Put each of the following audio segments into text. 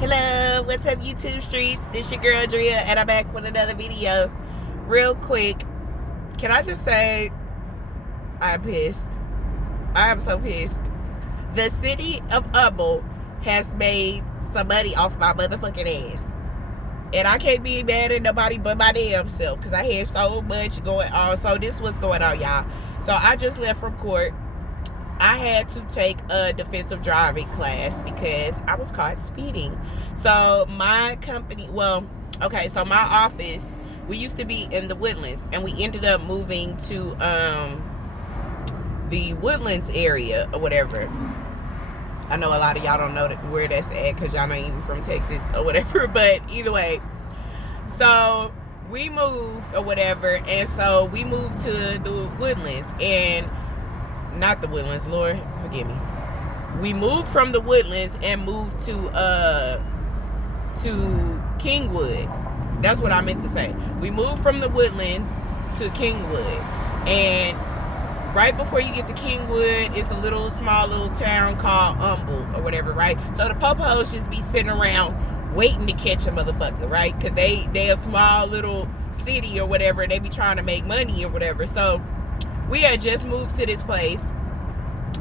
Hello, what's up YouTube streets? This your girl Drea and I'm back with another video. Real quick, can I just say I'm pissed. I am so pissed. The city of Humble has made some money off my motherfucking ass. And I can't be mad at nobody but my damn self because I had so much going on. So this was going on, y'all. So I just left from court. I had to take a defensive driving class because I was caught speeding. So my company, so my office, we used to be in the Woodlands and we ended up moving to the Woodlands area or whatever. I know a lot of y'all don't know where that's at because y'all not even from Texas or whatever, but either way. So we moved or whatever, and so we moved to the Woodlands and not the Woodlands, Lord forgive me. We moved from the Woodlands and moved to Kingwood. That's what I meant to say. We moved from the Woodlands to Kingwood, and right before you get to Kingwood, it's a small little town called Humble or whatever, right? So the popos just be sitting around waiting to catch a motherfucker, right? Because they a small little city or whatever, and they be trying to make money or whatever. So we had just moved to this place.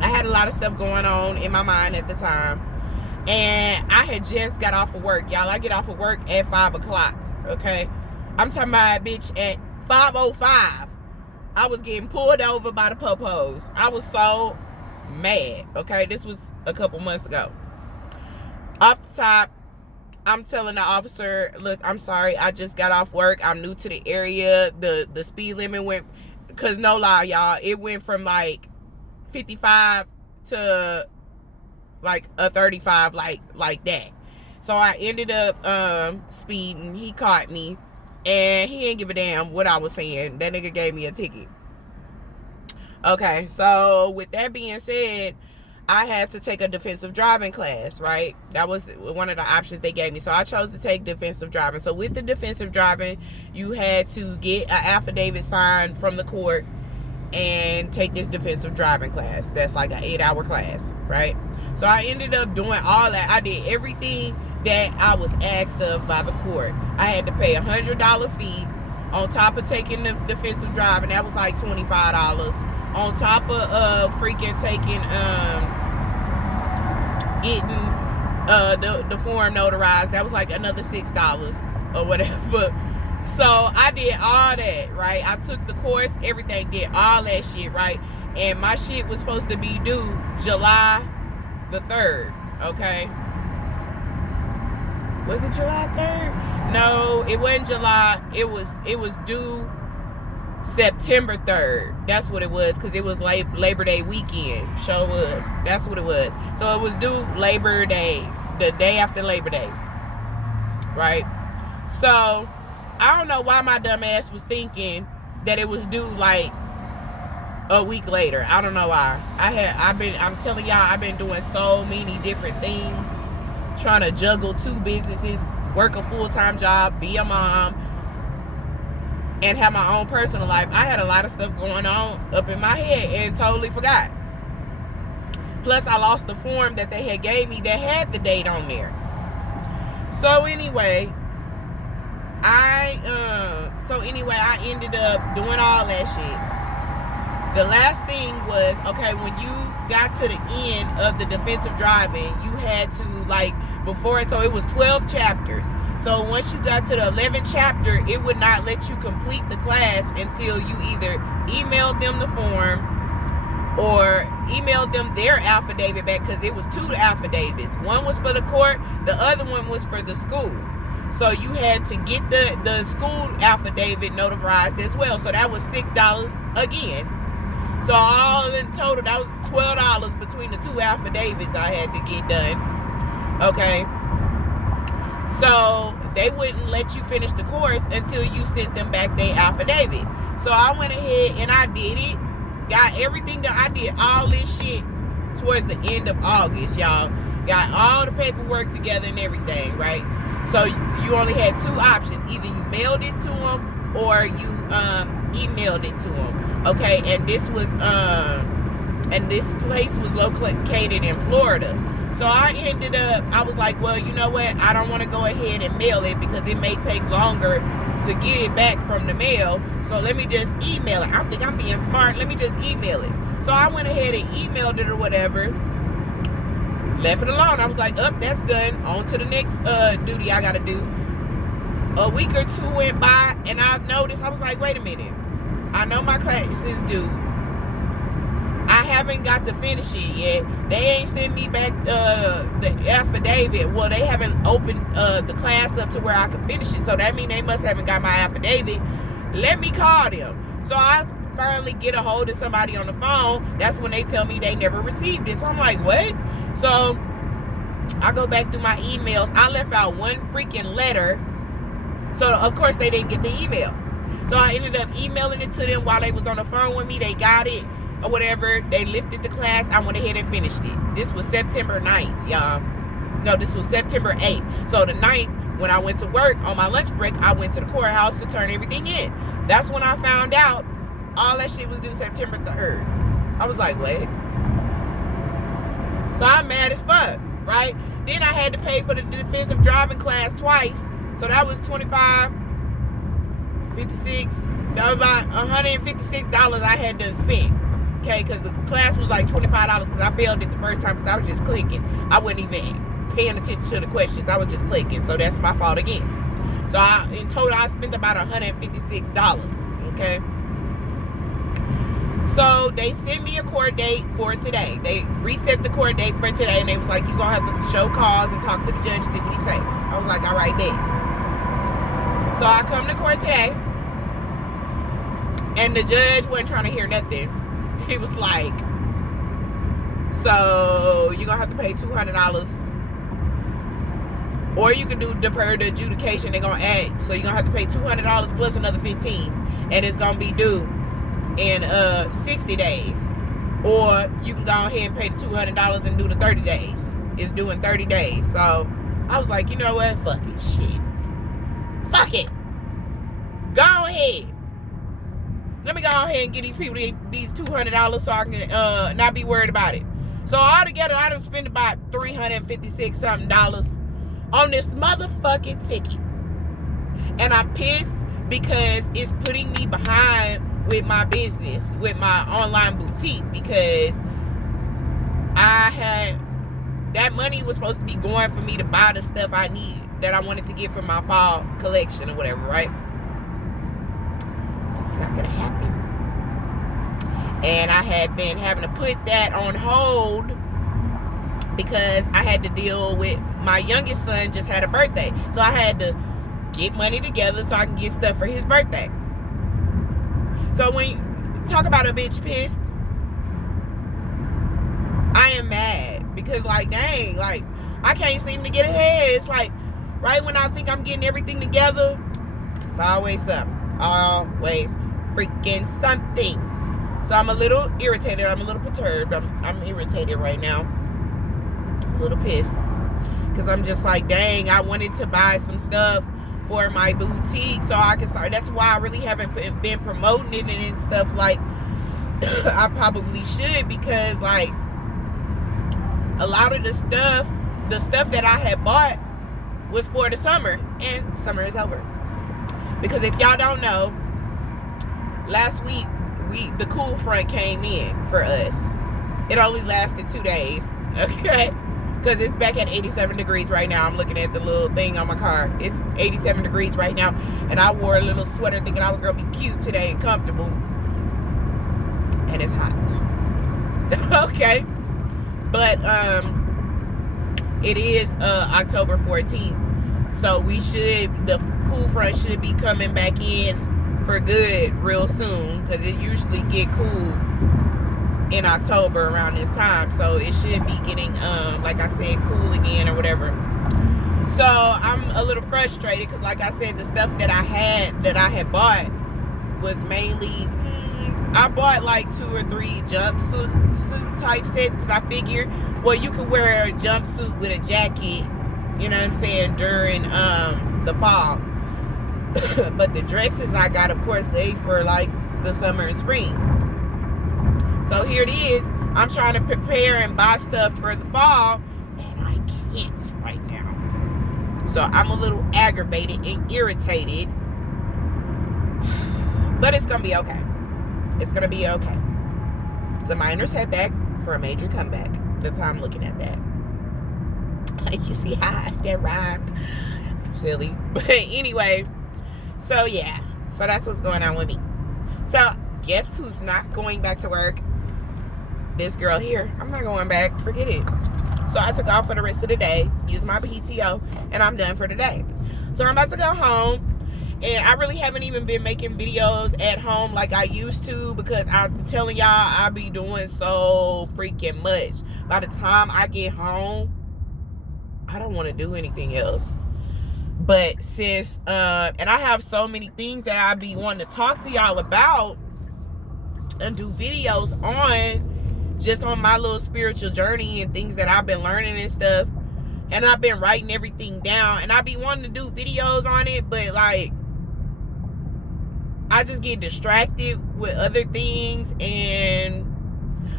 I had a lot of stuff going on in my mind at the time. And I had just got off of work. Y'all, I get off of work at 5 o'clock, okay? I'm talking about, bitch, at 5:05. I was getting pulled over by the popos. I was so mad, okay? This was a couple months ago. Off the top, I'm telling the officer, look, I'm sorry, I just got off work. I'm new to the area. The speed limit went, because no lie, y'all, it went from like 55 to like a 35, like that. So I ended up speeding. He caught me, and he didn't give a damn what I was saying. That nigga gave me a ticket. Okay, so with that being said, I had to take a defensive driving class, right? That was one of the options they gave me. So I chose to take defensive driving. So with the defensive driving, you had to get an affidavit signed from the court and take this defensive driving class. That's like an 8-hour class, right? So I ended up doing all that. I did everything that I was asked of by the court. I had to pay $100 fee on top of taking the defensive driving. That was like $25. On top of freaking taking getting the form notarized, that was like another $6 or whatever. So I did all that, right? I took the course, everything, did all that shit, right? And my shit was supposed to be due July the 3rd, okay? Was it July 3rd? No, it wasn't July. It was due September 3rd. That's what it was, because it was Labor Day weekend. Sure was. That's what it was. So it was due Labor Day, the day after Labor Day, right? So I don't know why my dumb ass was thinking that it was due like a week later. I don't know why. I'm telling y'all, I've been doing so many different things, trying to juggle 2 businesses, work a full-time job, be a mom, and have my own personal life. I had a lot of stuff going on up in my head and totally forgot. Plus, I lost the form that they had gave me that had the date on there. So anyway, I ended up doing all that shit. The last thing was, okay, when you got to the end of the defensive driving, you had to, like, before, so it was 12 chapters. So once you got to the 11th chapter, it would not let you complete the class until you either emailed them the form or emailed them their affidavit back, because it was 2 affidavits. One was for the court, the other one was for the school. So you had to get the school affidavit notarized as well. So that was $6 again. So all in total, that was $12 between the 2 affidavits I had to get done. Okay. So they wouldn't let you finish the course until you sent them back their affidavit. So I went ahead and I did it. Got everything done. I did all this shit towards the end of August, y'all. Got all the paperwork together and everything, right? So you only had 2 options. Either you mailed it to them or you emailed it to them. Okay, and this place was located in Florida. So I was like, well, you know what? I don't want to go ahead and mail it because it may take longer to get it back from the mail. So let me just email it. I think I'm being smart. Let me just email it. So I went ahead and emailed it or whatever. Left it alone. I was like, that's done. On to the next duty I got to do. A week or two went by and I noticed, I was like, wait a minute. I know my class is due. I haven't got to finish it yet. They ain't sent me back the affidavit. Well, they haven't opened the class up to where I can finish it. So that means they must haven't got my affidavit. Let me call them. So I finally get a hold of somebody on the phone. That's when they tell me they never received it. So I'm like, what? So I go back through my emails. I left out one freaking letter. So of course they didn't get the email. So I ended up emailing it to them while they was on the phone with me. They got it or whatever. They lifted the class. I went ahead and finished it. This was September 9th, y'all. No, this was September 8th. So the 9th, when I went to work on my lunch break, I went to the courthouse to turn everything in. That's when I found out all that shit was due September 3rd. I was like, what? So I'm mad as fuck, right? Then I had to pay for the defensive driving class twice. So that was $56. That was about $156 I had done spent. Okay, because the class was like $25 because I failed it the first time because I was just clicking. I wasn't even paying attention to the questions. I was just clicking. So that's my fault again. So in total, I spent about $156. Okay. So they sent me a court date for today. They reset the court date for today, and they was like, you're going to have to show cause and talk to the judge, see what he say. I was like, all right, bet. So I come to court today, and the judge wasn't trying to hear nothing. He was like, so you're going to have to pay $200, or you can do deferred adjudication. They're going to add, so you're going to have to pay $200 plus another $15, and it's going to be due in 60 days. Or you can go ahead and pay the $200 and do the 30 days. It's due in 30 days. So I was like, you know what? Fuck it. Shit. Fuck it. Go ahead. Let me go ahead and get these people these $200 so I can not be worried about it. So altogether, I done spent about $356 something on this motherfucking ticket. And I'm pissed because it's putting me behind with my business, with my online boutique, because that money was supposed to be going for me to buy the stuff I need that I wanted to get for my fall collection or whatever, right? That's not gonna happen. And I had been having to put that on hold because I had to deal with my youngest son just had a birthday. So I had to get money together so I can get stuff for his birthday. So when you talk about a bitch pissed, I am mad because, like, dang, like, I can't seem to get ahead. It's like, right when I think I'm getting everything together, it's always something. Always freaking something. So I'm a little irritated. I'm a little perturbed. I'm irritated right now. A little pissed. Because I'm just like, dang, I wanted to buy some stuff for my boutique so I can start. That's why I really haven't been promoting it and stuff like I probably should, because like a lot of the stuff that I had bought was for the summer, and summer is over. Because if y'all don't know, last week the cool front came in for us. It only lasted 2 days, okay? Because it's back at 87 degrees right now. I'm looking at the little thing on my car. It's 87 degrees right now. And I wore a little sweater thinking I was going to be cute today and comfortable. And it's hot. Okay. But it is October 14th. So the cool front should be coming back in for good real soon. Because it usually get cool in October around this time, so it should be getting like I said, cool again or whatever. So I'm a little frustrated because, like I said, the stuff that I had bought was mainly I bought like 2 or 3 jumpsuit type sets because I figured, well, you could wear a jumpsuit with a jacket, you know what I'm saying, during the fall. But the dresses I got, of course, they for like the summer and spring. So here it is. I'm trying to prepare and buy stuff for the fall, and intense right now. So I'm a little aggravated and irritated. But it's going to be okay. It's going to be okay. It's a minor setback for a major comeback. That's how I'm looking at that. You see how that rhymed? Silly. But anyway, so yeah. So that's what's going on with me. So guess who's not going back to work? This girl here. I'm not going back. Forget it. So I took off for the rest of the day, used my PTO, and I'm done for the day. So I'm about to go home. And I really haven't even been making videos at home like I used to, because I'm telling y'all, I be doing so freaking much. By the time I get home, I don't want to do anything else. But since, and I have so many things that I be wanting to talk to y'all about and do videos on, just on my little spiritual journey and things that I've been learning and stuff. And I've been writing everything down, and I be wanting to do videos on it, but like, I just get distracted with other things, and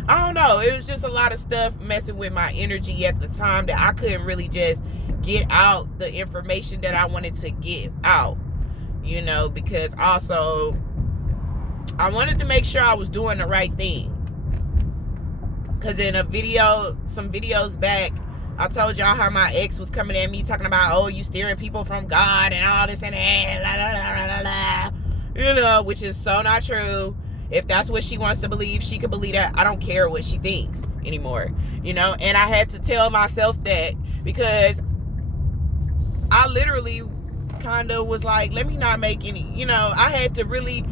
I don't know. It was just a lot of stuff messing with my energy at the time that I couldn't really just get out the information that I wanted to get out, you know, because also I wanted to make sure I was doing the right thing. Because in a video, some videos back, I told y'all how my ex was coming at me talking about, oh, you steering people from God and all this and that, la, la, la, la, la. You know, which is so not true. If that's what she wants to believe, she can believe that. I don't care what she thinks anymore, you know. And I had to tell myself that, because I literally kind of was like, let me not make any, you know, I had to really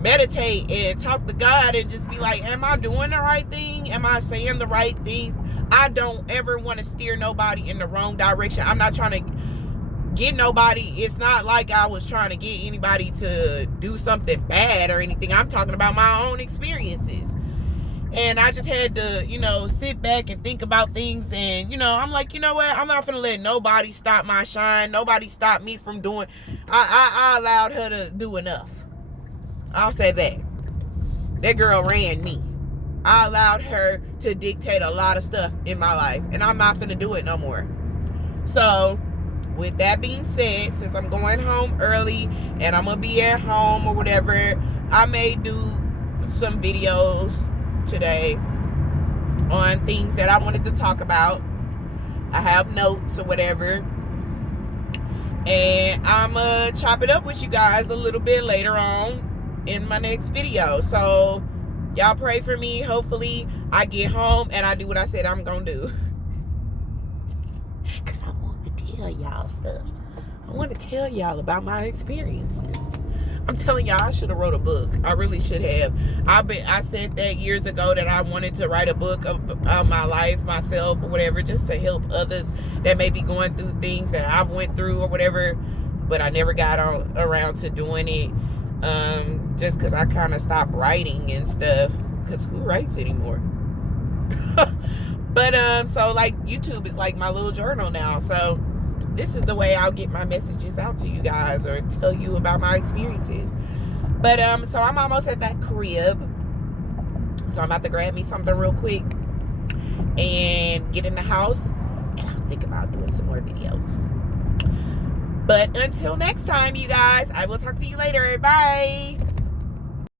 meditate and talk to God and just be like, am I doing the right thing? Am I saying the right things? I don't ever want to steer nobody in the wrong direction. I'm not trying to get nobody. It's not like I was trying to get anybody to do something bad or anything. I'm talking about my own experiences. And I just had to, you know, sit back and think about things. And, you know, I'm like, you know what? I'm not gonna let nobody stop my shine. Nobody stop me from doing. I allowed her to do enough. I'll say that. That girl ran me. I allowed her to dictate a lot of stuff in my life. And I'm not gonna do it no more. So, with that being said, since I'm going home early and I'm going to be at home or whatever, I may do some videos today on things that I wanted to talk about. I have notes or whatever. And I'm going to chop it up with you guys a little bit later on in my next video. So, y'all pray for me. Hopefully, I get home and I do what I said I'm going to do. Because I want to tell y'all stuff. I want to tell y'all about my experiences. I'm telling y'all, I should have wrote a book. I really should have. I said that years ago that I wanted to write a book of my life, myself, or whatever, just to help others that may be going through things that I've went through or whatever. But I never got around to doing it. Just because I kind of stopped writing and stuff. Because who writes anymore? But so like YouTube is like my little journal now. So this is the way I'll get my messages out to you guys or tell you about my experiences. But so I'm almost at that crib. So I'm about to grab me something real quick and get in the house, and I'll think about doing some more videos. But until next time, you guys, I will talk to you later. Bye.